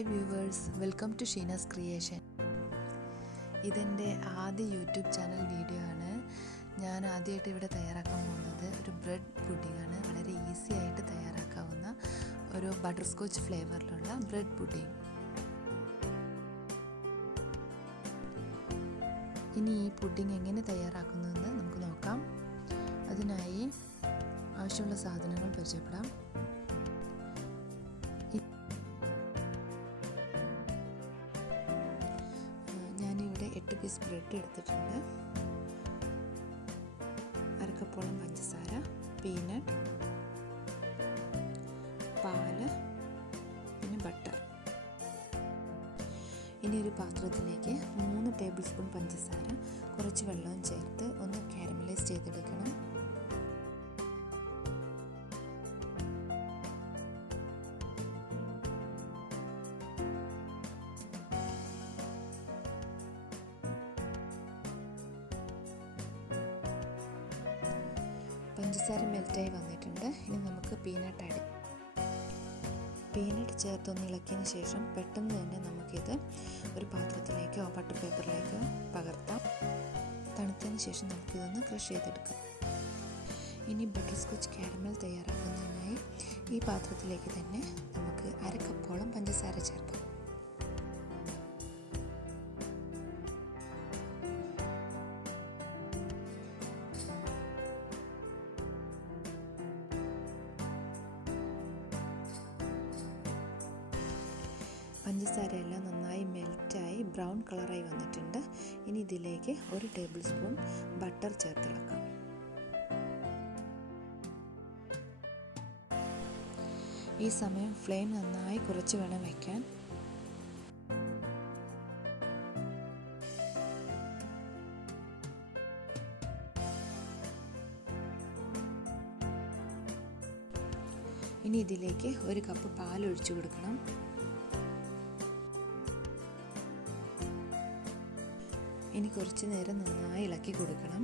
Hi viewers, welcome to Sheena's creation. ഇതെൻ്റെ ആദ്യ YouTube channel video ആണ്. ഞാൻ ആദ്യമായിട്ട് ഇവിടെ തയ്യാറാക്കാൻ പോകുന്നത് ഒരു ബ്രെഡ് പുഡിംഗ് ആണ്. വളരെ ഈസി ആയിട്ട് തയ്യാറാക്കാവുന്ന ഒരു ബട്ടർ സ്കോച്ച് ഫ്ലേവറിലുള്ള ബ്രെഡ് പുഡിംഗ്. ഇനി ഈ പുഡിംഗ് എങ്ങനെ തയ്യാറാക്കുന്നതെന്ന് നമുക്ക് നോക്കാം. അതിനായി ആവശ്യമുള്ള സാധനങ്ങൾ പരിചയപ്പെടാം. ഞാനിവിടെ 8 പീസ് ബ്രെഡ് എടുത്തിട്ടുണ്ട്. അരക്കപ്പോളം പഞ്ചസാര, പീനട്ട്, പാല്, പിന്നെ ബട്ടർ. ഇനി ഒരു പാത്രത്തിലേക്ക് 3 ടേബിൾ സ്പൂൺ പഞ്ചസാര കുറച്ച് വെള്ളവും ചേർത്ത് ഒന്ന് കാരമലൈസ് ചെയ്തെടുക്കണം. പഞ്ചസാര മെൽറ്റായി വന്നിട്ടുണ്ട്. ഇനി നമുക്ക് പീനട്ട് ആഡ് ചെയ്യാം. പീനട്ട് ചേർത്തൊന്ന് ഇളക്കിയതിന് ശേഷം പെട്ടെന്ന് തന്നെ നമുക്കിത് ഒരു പാത്രത്തിലേക്കോ ബട്ടർ പേപ്പറിലേക്കോ പകർത്താം. തണുത്തതിന് ശേഷം നമുക്കിതൊന്ന് ക്രഷ് ചെയ്തെടുക്കാം. ഇനി ബട്ടർ സ്കോച്ച് കാരമൽ തയ്യാറാക്കുന്നതിനായി ഈ പാത്രത്തിലേക്ക് തന്നെ നമുക്ക് 1/2 കപ്പോളം പഞ്ചസാര ചേർക്കാം. പഞ്ചസാര എല്ലാം നന്നായി മെൽറ്റായി ബ്രൗൺ കളറായി വന്നിട്ടുണ്ട്. ഇനി ഇതിലേക്ക് 1 ടേബിൾ സ്പൂൺ ബട്ടർ ചേർത്തിളക്കാം. ഈ സമയം ഫ്ലെയിം നന്നായി കുറച്ച് വേണം വയ്ക്കാൻ. ഇനി ഇതിലേക്ക് 1 കപ്പ് പാൽ ഒഴിച്ചു കൊടുക്കണം. ഇനി കുറച്ച് നേരം നന്നായി ഇളക്കി കൊടുക്കണം.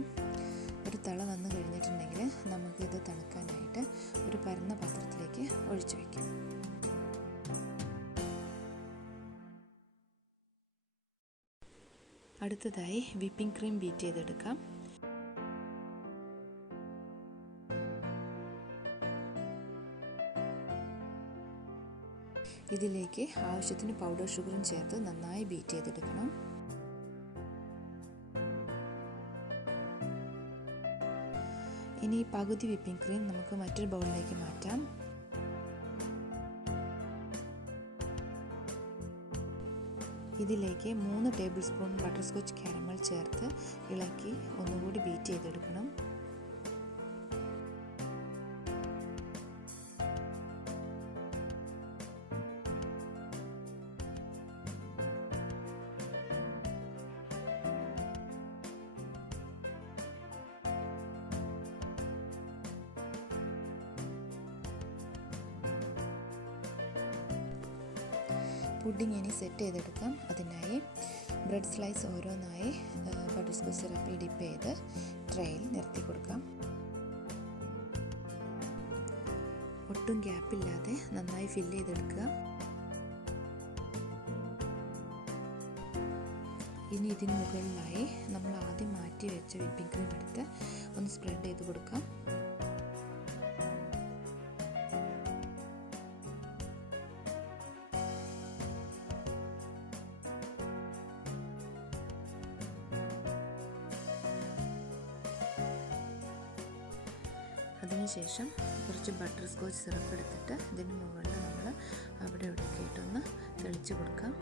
ഒരു തള വന്നു കഴിഞ്ഞിട്ടുണ്ടെങ്കിൽ നമുക്കിത് തണുക്കാനായിട്ട് ഒരു പരന്ന പാത്രത്തിലേക്ക് ഒഴിച്ചു വയ്ക്കാം. അടുത്തതായി വിപ്പിംഗ് ക്രീം ബീറ്റ് ചെയ്തെടുക്കാം. ഇതിലേക്ക് ആവശ്യത്തിന് പൗഡർ ഷുഗറും ചേർത്ത് നന്നായി ബീറ്റ് ചെയ്തെടുക്കണം. ഇനി പകുതി വിപ്പിംഗ് ക്രീം നമുക്ക് മറ്റൊരു ബൗളിലേക്ക് മാറ്റാം. ഇതിലേക്ക് 3 table spoon butter scotch caramel ചേർത്ത് ഇളക്കി ഒന്നുകൂടി ബീറ്റ് ചെയ്തെടുക്കണം. പുഡിംഗ് ഇനി സെറ്റ് ചെയ്തെടുക്കാം. അതിനായി ബ്രെഡ് സ്ലൈസ് ഓരോന്നായി ബട്ടർ സ്കോച്ച് സിറപ്പിൽ ഡിപ്പ് ചെയ്ത് ട്രേയിൽ നിരത്തി കൊടുക്കാം. ഒട്ടും ഗ്യാപ്പില്ലാതെ നന്നായി ഫില്ല് ചെയ്തെടുക്കുക. ഇനി ഇതിന് മുകളിലായി നമ്മൾ ആദ്യം മാറ്റി വെച്ച വിപ്പിംഗ് ക്രീം എടുത്ത് ഒന്ന് സ്പ്രെഡ് ചെയ്ത് കൊടുക്കാം. അതിനുശേഷം കുറച്ച് ബട്ടർ സ്കോച്ച് സിറപ്പ് എടുത്തിട്ട് ഇതിന് മുകളിൽ നമ്മൾ അവിടെ ഇവിടെയൊക്കെ ഇട്ടൊന്ന് തെളിച്ച് കൊടുക്കാം.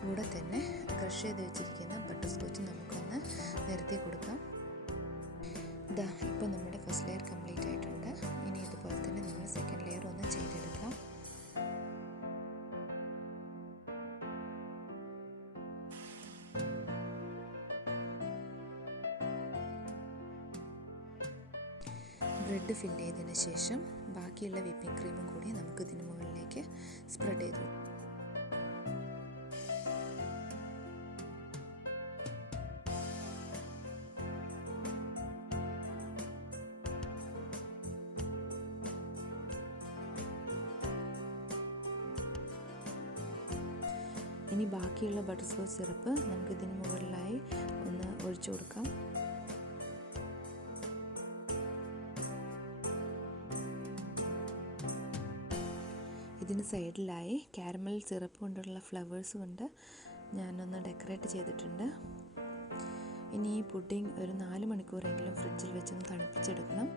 കൂടെ തന്നെ ക്രഷ് ചെയ്ത് വെച്ചിരിക്കുന്ന ബട്ടർ സ്കോച്ച് നമുക്കൊന്ന് നിരത്തി കൊടുക്കാം. ഇതാ ഇപ്പോൾ നമ്മുടെ ഫസ്റ്റ് ലെയർ കംപ്ലീറ്റ് ആയിട്ടുണ്ട്. ഇനി ഇതുപോലെ തന്നെ നമ്മൾ സെക്കൻഡ് ലെയർ ഒന്ന് ചെയ്തെടുക്കാം. ബ്രെഡ് ഫില്ല് ചെയ്തതിന് ശേഷം ബാക്കിയുള്ള വിപ്പിംഗ് ക്രീമും കൂടി നമുക്ക് ഇതിന് മുകളിലേക്ക് സ്പ്രെഡ് ചെയ്തു. ഇനി ബാക്കിയുള്ള ബട്ടർ സ്കോച്ച് സിറപ്പ് നമുക്ക് ഇതിന് മുകളിലായി ഒന്ന് ഒഴിച്ചു കൊടുക്കാം. ഇതിന് സൈഡിലായി കാരമൽ സിറപ്പ് കൊണ്ടുള്ള ഫ്ലവേഴ്സ് കൊണ്ട് ഞാനൊന്ന് ഡെക്കറേറ്റ് ചെയ്തിട്ടുണ്ട്. ഇനി ഈ പുഡിംഗ് ഒരു 4 മണിക്കൂറെങ്കിലും ഫ്രിഡ്ജിൽ വെച്ചൊന്ന് തണുപ്പിച്ചെടുക്കണം.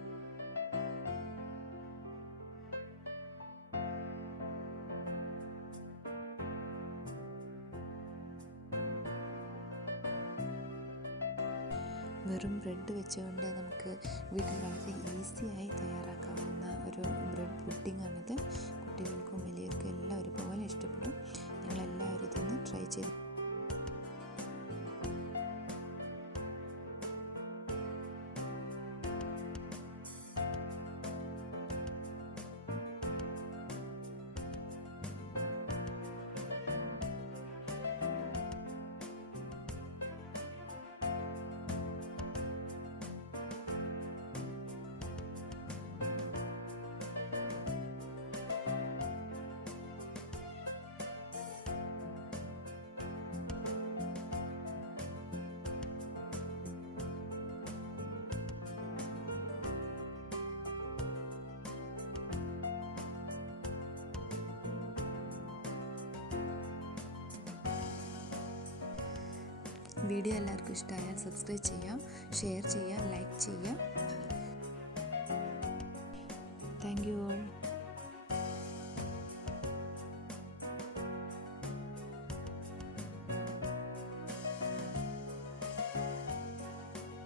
വെറും ബ്രെഡ് വെച്ചുകൊണ്ട് നമുക്ക് വീട്ടിൽ വളരെ ഈസിയായി തയ്യാറാക്കാവുന്ന ഒരു ബ്രെഡ് പുഡിങ്ങാണിത്. കുട്ടികൾക്കും വലിയവർക്കും എല്ലാം ഒരുപോലെ ഇഷ്ടപ്പെടും. നിങ്ങളെല്ലാവരും ഇതൊന്ന് ട്രൈ ചെയ്ത് വീഡിയോ എല്ലാവർക്കും ഇഷ്ടമായാൽ സബ്സ്ക്രൈബ് ചെയ്യാം, ഷെയർ ചെയ്യുക, ലൈക്ക് ചെയ്യുക.